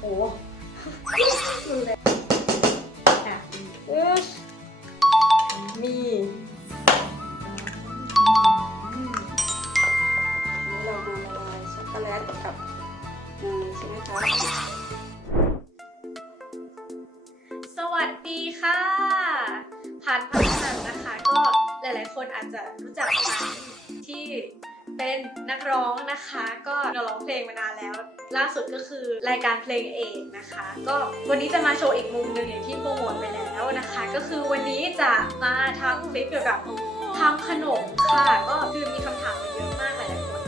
โอ้ดูเลยอะอึ๊ชมีอันนี้เรามาละลายช็อกโกแลตกับเนยใช่ไหมคะสวัสดีค่ะพันธุ์พัฒนันนะคะ ก็หลายๆ คนอาจจะรู้จักพันที่ เป็นนักร้องนะคะ ก็เราร้องเพลงมานานแล้ว ล่าสุดก็คือรายการเพลงเอกนะคะ ก็วันนี้จะมาโชว์อีกมุมหนึ่งอย่างที่โปรโมทไปแล้วนะคะ ก็คือวันนี้จะมาทำคลิปเกี่ยวกับทำขนมค่ะ ก็คือมีคำถามมาเยอะมากหลายคน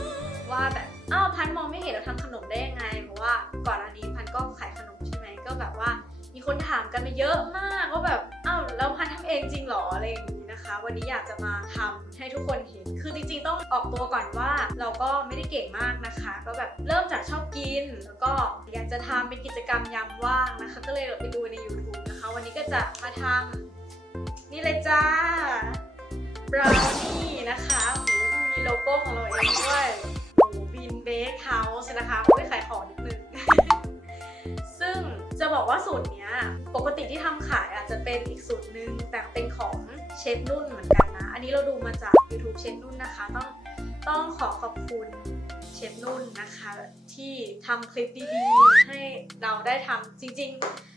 ว่าแบบอ้าวพันธ์มองไม่เห็นเราทำขนมได้ยังไงเพราะว่าก่อนอันนี้พันธ์ก็ขายขนมใช่ไหมก็แบบว่า มีคนถามกันมาเยอะมากว่าแบบอ้าวแล้วพันทำเองจริงเหรออะไรอย่างนี้นะคะ วันนี้อยากจะมาทำให้ทุกคนเห็น คือจริงๆต้องออกตัวก่อนว่า เราก็ไม่ได้เก่งมากนะคะ ก็แบบเริ่มจากชอบกิน แล้วก็อยากจะทำเป็นกิจกรรมยามว่างนะคะ ก็เลยไปดูใน YouTube นะคะ วันนี้ก็จะมาทำนี่เลยจ้าบราวนี่นะคะโอ้ยมีโลโก้ของเราเองด้วยโอ้บินเบคเฮาส์นะคะโอ้ยขายของนิดนึงซึ่งจะบอกว่าสูตรเนี้ยปกติที่ทำขายอาจจะเป็นอีกสูตรหนึ่งแต่เป็นของ เชฟนุ่นเหมือนกันนะ อันนี้เราดูมาจาก YouTube เชฟนุ่นนะคะ ต้องต้องขอขอบคุณเชฟนุ่นนะคะ ที่ทำคลิปดีๆให้เราได้ทำจริง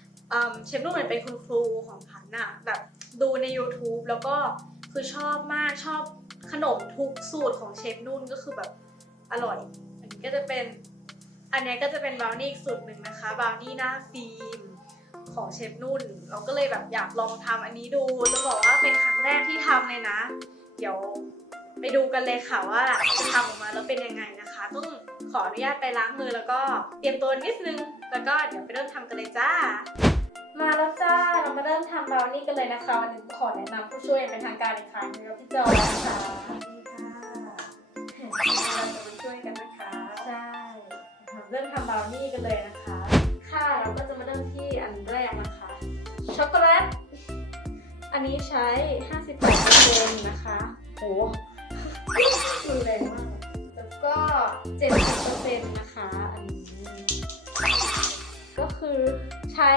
ๆเชฟนุ่นเหมือนเป็นคุณครูของพันน่ะแบบดูใน YouTube แล้วก็คือชอบมากชอบขนมทุกสูตรของเชฟนุ่นก็คือแบบอร่อย อันนี้ก็จะเป็น อันนี้ก็จะเป็นบราวนี่อีกสูตรหนึ่งนะคะบราวนี่หน้าฟิล์ม ของเชฟนุ่น เราก็เลยแบบอยากลองทำอันนี้ดูจะบอกว่าเป็นครั้งแรกที่ทำเลยนะ เดี๋ยวไปดูกันเลยค่ะว่าจะทำออกมาแล้วเป็นยังไงนะคะ ต้องขออนุญาตไปล้างมือแล้วก็เตรียมตัวนิดนึง แล้วก็เดี๋ยวไปเริ่มทำกันเลยจ้า มาแล้วจ้า เรามาเริ่มทำบราวนี่กันเลยนะคะวันนี้ขอแนะนำผู้ช่วยอย่างเป็นทางการอีกครั้งหนึงพี่จอยนะคะเราจะมาช่วยกันนะคะ ใช่ เริ่มทำบราวนี่กันเลยนะคะ ค่ะ เราก็จะมาเริ่มที่ ช็อกโกแลต อันนี้ใช้ 58%นะคะ โหรุนแรงมาก แล้วก็ 70%นะคะ อันนี้ ก็คือใช้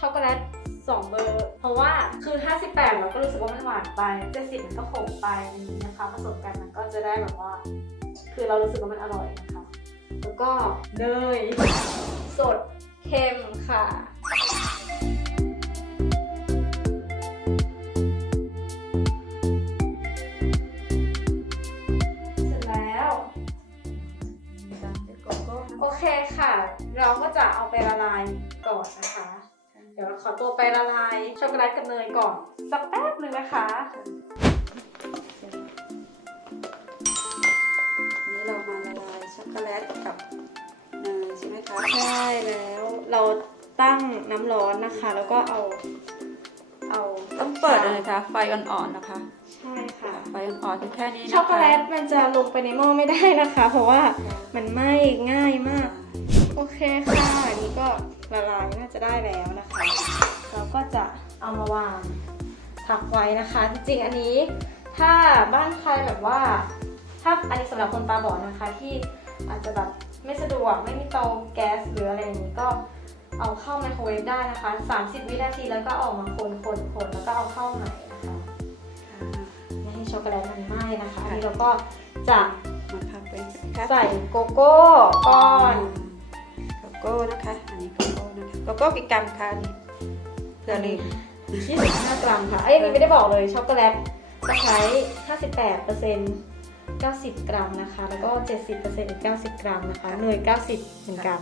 ช็อกโกแลต2 เบอร์ เพราะว่าคือ 58 เราก็รู้สึกว่ามันหวานไป 70 มันก็ขมไปนนี้นะคะ ผสมกันมันก็จะได้แบบว่า คือเรารู้สึกว่ามันอร่อยนะคะ แล้วก็เนยสดเค็มค่ะ คค่ะ เราก็จะเอาไปละลายก่อนนะคะ เดี๋ยวเราขอตัวไปละลายช็อกโกแลตกับเนยก่อน สักแป๊บหนึ่งนะคะนนี้เรามาละลายช็อกโกแลตกับเนยใช่ไหมคะใช่แล้วเราตั้งน้ำร้อนนะคะ แล้วก็เอา เอาต้องเปิดเลยค่ะไฟอ่อนๆนะคะ ไฟอ่อนๆแค่นี้นะคะช็อกโกแลตมันจะลงไปในหม้อไม่ได้นะคะ เพราะว่ามันไหม้ง่ายมาก โอเคค่ะอันนี้ก็ละลายน่าจะได้แล้วนะคะ เราก็จะเอามาวางพักไว้นะคะ จริงๆอันนี้ ถ้าบ้านใครแบบว่า ถ้าอันนี้สำหรับคนตาบอดนะคะที่อาจจะแบบไม่สะดวกไม่มีเตาแก๊สหรืออะไรอย่างนี้ก็เอาเข้าไมโครเวฟได้นะคะ 30 วินาทีแล้วก็ออกมาคนคนคนแล้วก็เอาเข้าใหม่ ช็อกโกแลตมันไหม้นะคะอันนี้เราก็จะมาพักไว้นะคะใส่โกโก้ก้อนโกโก้นะคะ อันนี้โกโก้นะคะโกโก้กี่กรัมคะอันนี้เพื่อลืม25กรัมค่ะเอ้ยอันนี้ไม่ได้บอกเลยช็อกโกแลตจะใช้58เปอร์เซ็นต์90 กรัมนะคะ แล้วก็ 70เปอร์เซ็นต์อีก90 กรัมนะคะเนย90เหมือนกัน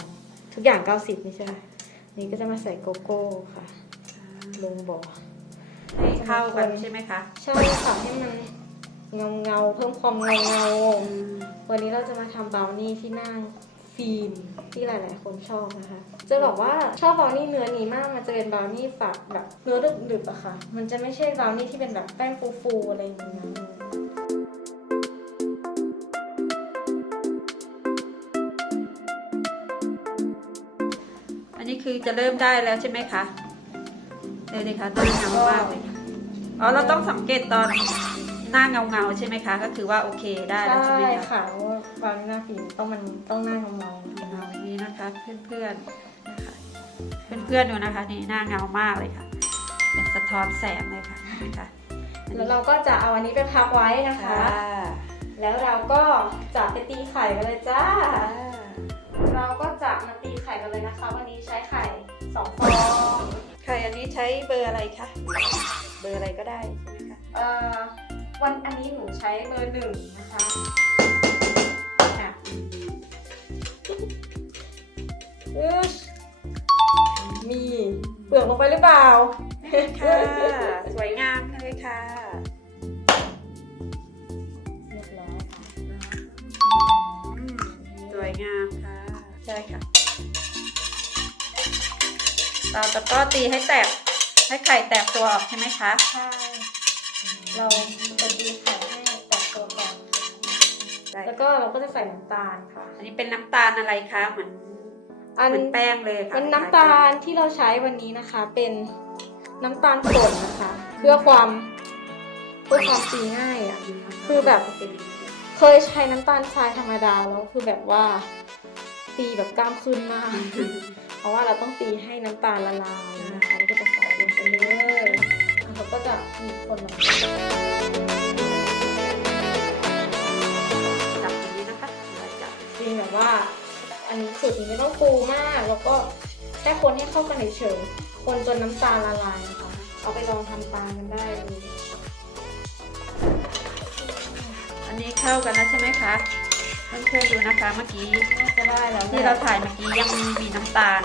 ทุกอย่าง 90ไม่ใช่นี่ก็จะมาใส่โกโก้ค่ะ ลงบ่อ ให้เข้ากันใช่ไหมคะใช่ค่ะให้มันเงาเงาๆเพิ่มความเงาเงาๆวันนี้เราจะมาทำบราวนี่ที่หน้าฟิล์มที่หลาย ๆ คนชอบนะคะ จะบอกว่าชอบบราวนี่เนื้อนี้มากมันจะเป็นบราวนี่ฝักแบบเนื้อดึบๆอะค่ะ มันจะไม่ใช่บราวนี่ที่เป็นแบบแป้งฟูๆอะไรอย่างเงี้ยอันนี้คือจะเริ่มได้แล้วใช่ไหมคะ เดี๋ยวดิคะหน้าเงามากเลยค่ะอ๋อเราต้องสังเกตตอนหน้าเงาเงาๆใช่ไหมคะ ก็คือว่าโอเคได้แล้วใช่ไหมใช่คะ ค่ะเพราะว่าบราวนี่หน้าฟิล์มต้องมันต้องหน้าเงาๆเอาอย่างนี้นะคะเพื่อนๆนะคะเพื่อนๆดูนะคะนี่หน้าเงามากเลยค่ะ เป็นสะท้อนแสงเลยค่ะนะคะอันแล้นี้วเราก็จะเอาอันนี้ไปพักไว้นะคะค่ะแล้วเราก็จะไปตีไข่กันเลยจ้า เราก็จะ ใช้เบอร์อะไรคะ เบอร์อะไรก็ได้ใช่ไหมคะ เอ่อ วันอันนี้หนูใช้เบอร์หนึ่งนะคะอะอึ๊ชมีเปลือกลงไปหรือเปล่า ค่ะ สวยงามเลยค่ะเรียบร้อยค่ะอืมสวยงามค่ะ ใช่ค่ะ เราจะก็ตีให้แตก ให้ไข่แตกตัวออกใช่ไหมคะใช่ เราจะตีไข่ให้แตกตัวก่อนได้แล้วก็เราก็จะใส่น้ำตาลค่ะ อันนี้เป็นน้ำตาลอะไรคะ เหมือนอันเหมือนแป้งเลยค่ะเป็นน้ำตาลที่เราใช้วันนี้นะคะ เป็นน้ำตาลป่นนะคะ เพื่อความเพื่อความตีง่ายอะ คือแบบ เคยใช้น้ำตาลทรายธรรมดาแล้วคือแบบว่า ตีแบบกล้ามขึ้นมากเพ ราะว่าเราต้องตีให้น้ำตาลละลายนะคะแล้วก็จะใส่ลงไปเลยเขาก็จะมีคนลงจับตรงนี้นะคะเราจับจริงแบบว่า อันนี้สูตรนี้ไม่ต้องปูมาก แล้วก็แค่คนให้เข้ากันเฉยๆคนจนน้ำตาลละลายนะคะ เอาไปลองทำตามกันได้เลยอันนี้เข้ากันแล้วใช่ไหมคะ เพื่อนๆดูนะคะเมื่อกี้น่าจะได้แล้วที่เราถ่ายเมื่อกี้ยังมีน้ำตาล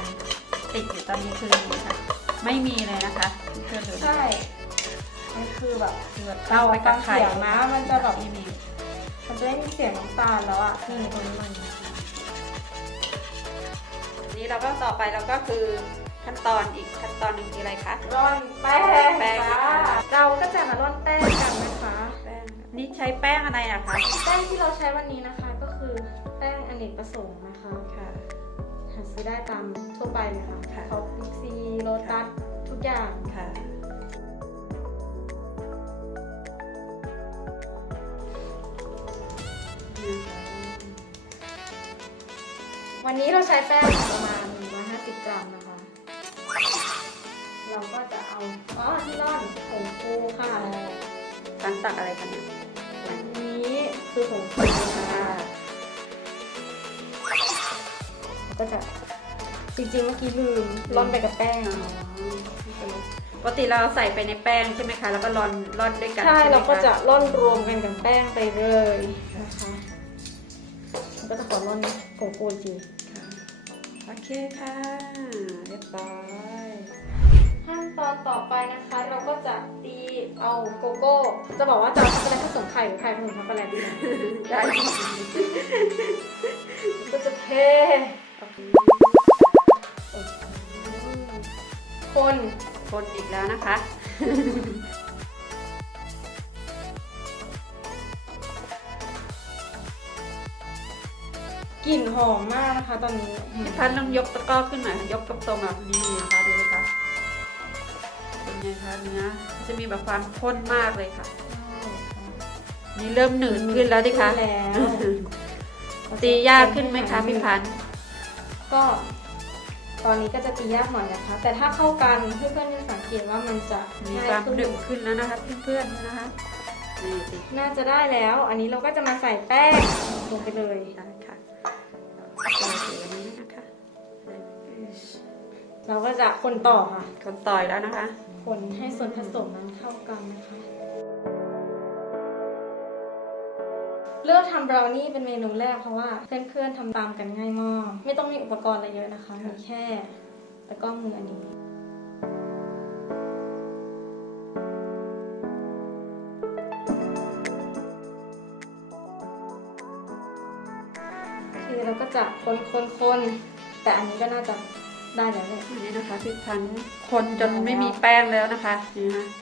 ติดอยู่ตอนนี้คือนี่ค่ะไม่มีเลยนะคะเพื่อนๆดูนะคะใช่มันคือแบบคือแบบเข้าไปกับไข่เสียงนะมันจะแบบไม่มีมันจะไม่มีเสียงน้ำตาลแล้วอะนี่ตรงนี้มันอันนี้เราก็ต่อไปเราก็คือขั้นตอนอีกขั้นตอนหนึ่งคืออะไรคะร่อนแป้งแป้งจ้าเราก็จะมาร่อนแป้งกันนะคะแป้งนี่ใช้แป้งอะไรอะคะแป้งที่เราใช้วันนี้นะคะก็ คือแป้งอเนกประสงค์นะคะค่ะหาซื้อได้ตามทั่วไปเลยค่ะค่ะ ท็อปบิ๊กซีโลตัสทุกอย่าง ค่ะ วันนี้เราใช้แป้งประมาณ150 กรัมนะคะ เราก็จะเอาอ๋อที่ร่อนผงฟูค่ะ การตักอะไรกันเนี่ย อันนี้คือผงฟูค่ะแล้ ก็จะ จริงๆเมื่อกี้ลืมร่อนไปกับแป้งอ๋อปกติเราใส่ไปในแป้งใช่ไหมคะ แล้วก็ร่อนร่อนด้วยกันใช่ไหมคเราก็จะร่อนรวมกันกับแป้งไปเลยนะคะแล้วก็จะขอร่อนผงฟูอีกทีค่ะโอเคค่ะเรียบร้อยขั้นตอนต่อไปนะคะ เราก็จะตีเอาโกโก้ จะบอกว่าจะเอาช็อกโกแลตผสมไข่หรือไข่ผสมช็อกโกแลตดีนะได้ก็จะเท คนคนอีกแล้วนะคะ กลิ่นหอมมากนะคะตอนนี้พี่พันธ์ลองยกตะกร้อขึ้นหน่อยยกตรงๆอะนี่นะคะดูเลยค่ะเป็นไงคะเนื้อจะมีแบบความข้นมากเลยค่ะ นี่เริ่มหนืดขึ้นแล้วดิคะขึ้นแล้วตียากขึ้นไหมคะพี่พันธ์ ก็ตอนนี้ก็จะตียากหน่อยนะคะ แต่ถ้าเข้ากันเพื่อนๆจะสังเกตว่ามันจะมีง่ายความขึ้นหนึบขึ้นแล้วนะคะเพื่อนๆนะคะนี่สิน่าจะได้แล้ว อันนี้เราก็จะมาใส่แป้งลงไปเลยได้ค่ะเราถืออันนี้นะคะเราก็จะคนต่อค่ะคนต่อยแล้วนะคะ คนให้ส่วนผสมนั้นเข้ากันนะคะ เลือกทำบราวนี่เป็นเมนูแรกเพราะว่าเพื่อนๆทำตามกันง่ายมากไม่ต้องมีอุปกรณ์อะไรเยอะนะคะ มีแค่แล้วก็มืออันนี้คือเราก็จะคนคนคนแต่อันนี้ก็น่าจะได้แล้วแหละอันนี้นะคะพี่พันธ์คนจนไม่มีแป้งแล้วนะคะนี่นะคะ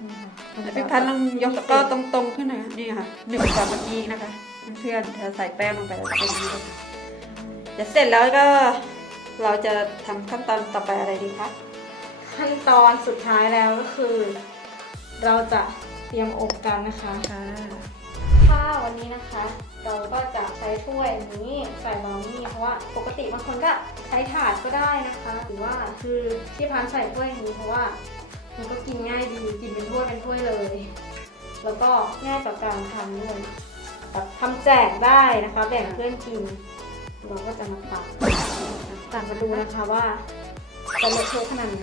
นี่ค่ะแล้ว พี่พันธ์ลองยกตะกร้อตรงๆขึ้นหน่อยนี่ค่ะหนึ่งกว่าเมื่อกี้นะคะ เพื่อนๆเธอใส่แป้งลงไปแล้วจะเป็นอย่างนี้เลยค่ะเดี๋ยวเสร็จแล้วก็เราจะทำขั้นตอนต่อไปอะไรดีคะขั้นตอนสุดท้ายแล้วก็คือ เราจะเตรียมอบกันนะคะค่ะค่ะวันนี้นะคะ เราก็จะใช้ถ้วยนี้ใส่บราวนี่เพราะว่าปกติบางคนก็ใช้ถาดก็ได้นะคะ หรือว่าคือที่พันใส่ถ้วยนี้เพราะว่า มันก็กินง่ายดีกินเป็นถ้วยเป็นถ้วยเลย แล้วก็ง่ายต่อการทำด้วยแบบทำแจกได้นะคะ แบ่งเพื่อนกิน เราก็จะมาตักตักมาดูนะคะว่าจะเลอะเทอะขนาดไหน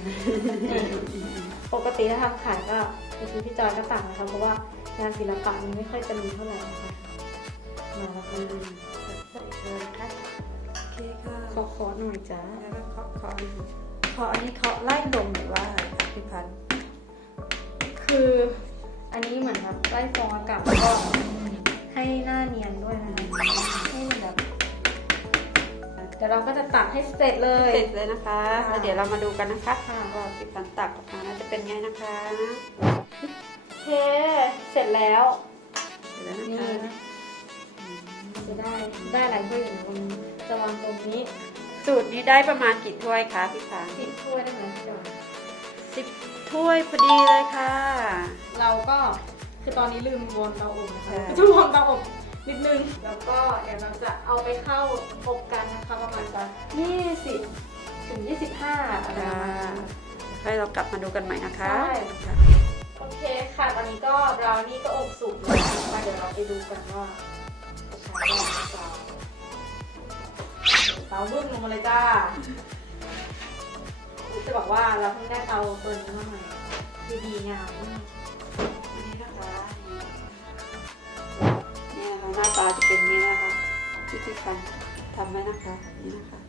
ปกติถ้าทำขายก็ไปซื้อที่จอยก็ตักนะคะเพราะว่างานศิลปะนี้ไม่ค่อยจะมีเท่าไหร่นะคะมาแล้วค่ะเชิญค่ะโอเคค่ะขอขอหน่อยจ้าแล้วก็เคาะเคาะเคาะอันนี้เคาะไล่ลมหรือว่าอะไรคะพี่พันธ์คืออันนี้เหมือนแบบไล่ฟองอากาศแล้วก็ให้หน้าเนียนด้วยนะคะให้มันแบบเดี๋ยวเราก็จะตักให้เสร็จเลย เสร็จเลยนะคะแล้วเดี๋ยวเรามาดูกันนะคะค่ะว่าพี่พันธุ์ตักออกมาจะเป็นไงนะคะโอเคเสร็จแล้วเสร็จแล้วนะนี่คะจะได้ได้หลายถ้วยอยู่นะวันนี้จะวางตรงนี้ สูตรนี้ได้ประมาณกี่ถ้วยคะพี่พันธุ์สิบถ้วยได้ไหมพี่จอยสิบถ้วยพอดีเลยค่ะ เราก็คือตอนนี้ลืมวนเตาอบนะคะใช่จะวนเตาอบนิดนึง แล้วก็เดี๋ยวเราจะเอาไปเข้าอบกันนะคะประมาณสักยี่สิบถึงยี่สิบห้าอะไรปค่ะระมาณนั้น ให้เรากลับมาดูกันใหม่นะคะ ใช่ โอเคค่ะ ตอนนี้ก็บราวนี่ก็อบสุกแล้วนะคะเดี๋ยวเราไปดูกันว่าจะใช้ได้หรือเปล่า เตาบึ้มลงมาเลยจ้า จะบอกว่าเราเพิ่งได้เตาตัวนี้มาใหม่ดีงามมากอันนี้นะคะเนี่ยค่ะหน้าตาจะเป็นนี้นะคะที่พี่พันทำไว้นะคะนี่นะคะ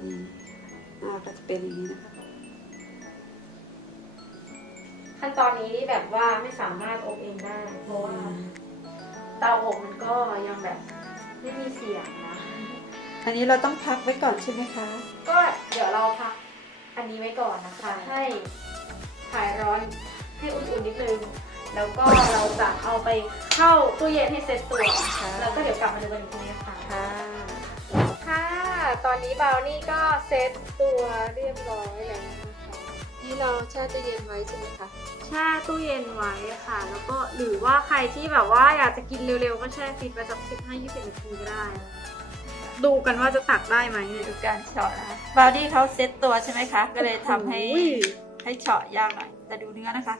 นี่หน้าก็จะเป็นอย่างนี้นะคะขั้นตอนนี้แบบว่าไม่สามารถอบเองได้ เพราะว่าเตาอบมันก็ยังแบบไม่มีเสียง อันนี้เราต้องพักไว้ก่อนใช่ไหมคะ ก็เดี๋ยวเราพักอันนี้ไว้ก่อนนะคะ ให้หายร้อนให้อุ่นๆนิดนึง แล้วก็เราจะเอาไปเข้าตู้เย็นให้เซ็ตตัว ค่ะ แล้วก็เดี๋ยวกลับมาดูกันอีกทีนะคะค่ะค่ะ ตอนนี้บราวนี่ก็เซ็ตตัวเรียบร้อยแล้วนะคะนี่เราแช่ตู้เย็นไว้ใช่ไหมคะแช่ตู้เย็นไว้ค่ะ แล้วก็หรือว่าใครที่แบบว่าอยากจะกินเร็วๆก็แช่ฟรีซไปสักสิบห้ายี่สิบนาทีก็ได้ ดูกันว่าจะตักได้ไหมเนี่ยดูการเฉาะนะคะบราวนี่เขาเซ็ตตัวใช่ไหมคะ ก็เลยทำให้โอ้ยให้เฉาะยากหน่อย แต่ดูเนื้อนะคะ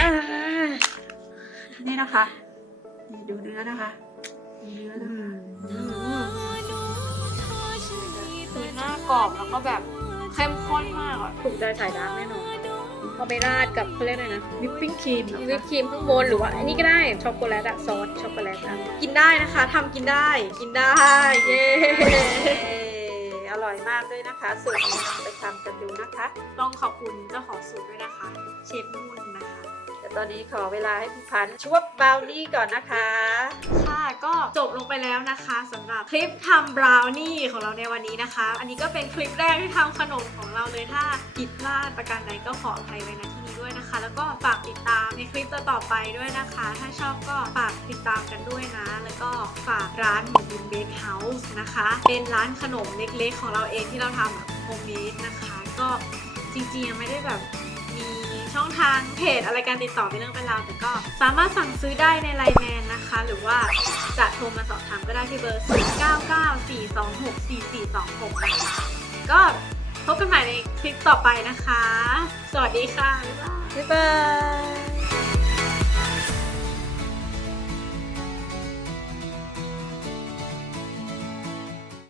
อ่านี่นะคะนี่ดูเนื้อนะคะดูเนื้อนะคะคือหน้ากรอบแล้วก็แบบเข้มข้นมากอะถูกใจสายดาร์กแน่นอน เอาไปราดกับเขาเรียกอะไรนะวิปปิ้งครีมวิปครีมข้างบนหรือว่าอันนี้ก็ได้ช็อกโกแลตอะซอสช็อกโกแลตอะกินได้นะคะทำกินได้ กินได้ เย้อร่อยมากด้วยนะคะสูตรนี้ลองไปทำกันดูนะคะ ต้องขอบคุณเจ้าของสูตรด้วยนะคะ เชฟนุ่นนะคะ แต่ตอนนี้ขอเวลาให้พี่พันธ์ชวบบราวนี่ก่อนนะคะค่ะ ก็จบลงไปแล้วนะคะสำหรับคลิปทำบราวนี่ของเราในวันนี้นะคะ อันนี้ก็เป็นคลิปแรกที่ทำขนมของเราเลยถ้าผิดพลาดประการใดก็ขออภัยไว้ณที่นี้ด้วยนะคะ แล้วก็ฝากติดตามในคลิปต่อๆไปด้วยนะคะ ถ้าชอบก็ฝากติดตามกันด้วยนะ แล้วก็ฝากร้านหมูบินเบคเฮาส์นะคะ เป็นร้านขนมเล็กๆ ของเราเองที่เราทำแบบโฮมเมดนะคะ ก็จริงๆยังไม่ได้แบบ ช่องทางเพจอะไรการติดต่อเป็นเรื่องเป็นราวแต่ก็สามารถสั่งซื้อได้ในไลน์แมนนะคะ หรือว่าจะโทรมาสอบถามก็ได้ที่เบอร์ 0994264426 นะคะ ก็พบกันใหม่ในคลิปต่อไปนะคะ สวัสดีค่ะ บ๊ายบายบ๊ายบาย